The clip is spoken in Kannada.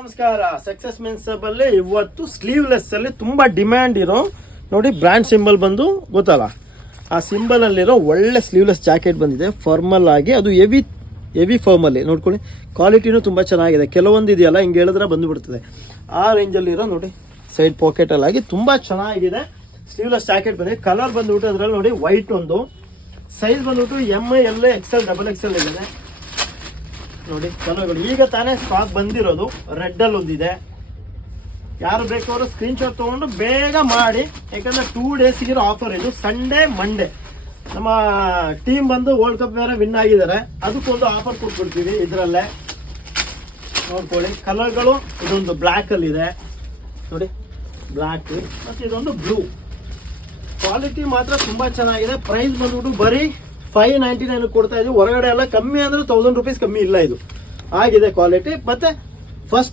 ನಮಸ್ಕಾರ. ಸಕ್ಸಸ್ ಮೆನ್ಸ್ ಅಲ್ಲಿ ಇವತ್ತು ಸ್ಲೀವ್ಲೆಸ್ ಅಲ್ಲಿ ತುಂಬಾ ಡಿಮ್ಯಾಂಡ್ ಇರೋ ನೋಡಿ ಬ್ರ್ಯಾಂಡ್ ಸಿಂಬಲ್ ಬಂದು ಗೊತ್ತಲ್ಲ, ಆ ಸಿಂಬಲ್ ಅಲ್ಲಿರೋ ಒಳ್ಳೆ ಸ್ಲೀವ್ಲೆಸ್ ಜಾಕೆಟ್ ಬಂದಿದೆ ಫಾರ್ಮಲ್ ಆಗಿ. ಅದು ಹೆವಿ ಫಾರ್ಮಲ್ಲಿ ನೋಡ್ಕೊಳ್ಳಿ, ಕ್ವಾಲಿಟಿನೂ ತುಂಬ ಚೆನ್ನಾಗಿದೆ. ಕೆಲವೊಂದು ಇದೆಯಲ್ಲ ಹಿಂಗೆ ಹೇಳಿದ್ರೆ ಬಂದುಬಿಡ್ತದೆ. ಆ ರೇಂಜಲ್ಲಿರೋ ನೋಡಿ ಸೈಡ್ ಪಾಕೆಟಲ್ಲಿ ಆಗಿ ತುಂಬ ಚೆನ್ನಾಗಿದೆ ಸ್ಲೀವ್ಲೆಸ್ ಜಾಕೆಟ್ ಬಂದಿದೆ. ಕಲರ್ ಬಂದುಬಿಟ್ಟು ಅದರಲ್ಲಿ ನೋಡಿ ವೈಟ್ ಒಂದು, ಸೈಜ್ ಬಂದ್ಬಿಟ್ಟು ML XL XXL ಇದೆ ನೋಡಿ ಕಲರ್ಗಳು. ಈಗ ತಾನೇ ಸ್ಟಾಕ್ ಬಂದಿರೋದು. ರೆಡ್ ಅಲ್ಲಿ ಒಂದಿದೆ. ಯಾರು ಬೇಕು ಅವರು ಸ್ಕ್ರೀನ್ ಶಾಟ್ ತಗೊಂಡು ಬೇಗ ಮಾಡಿ, ಯಾಕಂದ್ರೆ 2 ಡೇಸ್ಗಿರೋ ಆಫರ್ ಇದು. ಸಂಡೇ ಮಂಡೇ ನಮ್ಮ ಟೀಮ್ ಬಂದು ವರ್ಲ್ಡ್ ಕಪ್ ಬೇರೆ ವಿನ್ ಆಗಿದ್ದಾರೆ, ಅದಕ್ಕೊಂದು ಆಫರ್ ಕೊಟ್ಬಿಡ್ತೀವಿ. ಇದರಲ್ಲೇ ನೋಡ್ಕೊಳ್ಳಿ ಕಲರ್ಗಳು. ಇದೊಂದು ಬ್ಲ್ಯಾಕ್ ಅಲ್ಲಿ ಇದೆ ನೋಡಿ, ಬ್ಲ್ಯಾಕ್ ಮತ್ತೆ ಇದೊಂದು ಬ್ಲೂ. ಕ್ವಾಲಿಟಿ ಮಾತ್ರ ತುಂಬಾ ಚೆನ್ನಾಗಿದೆ. ಪ್ರೈಸ್ ಬಂದ್ಬಿಟ್ಟು ಬರೀ 599 ಕೊಡ್ತಾ ಇದೀವಿ. ಹೊರಗಡೆ ಎಲ್ಲ ಕಮ್ಮಿ ಅಂದ್ರೆ 1000 ರೂಪೀಸ್ ಕಮ್ಮಿ ಇಲ್ಲ. ಇದು ಆಗಿದೆ ಕ್ವಾಲಿಟಿ. ಮತ್ತೆ ಫಸ್ಟ್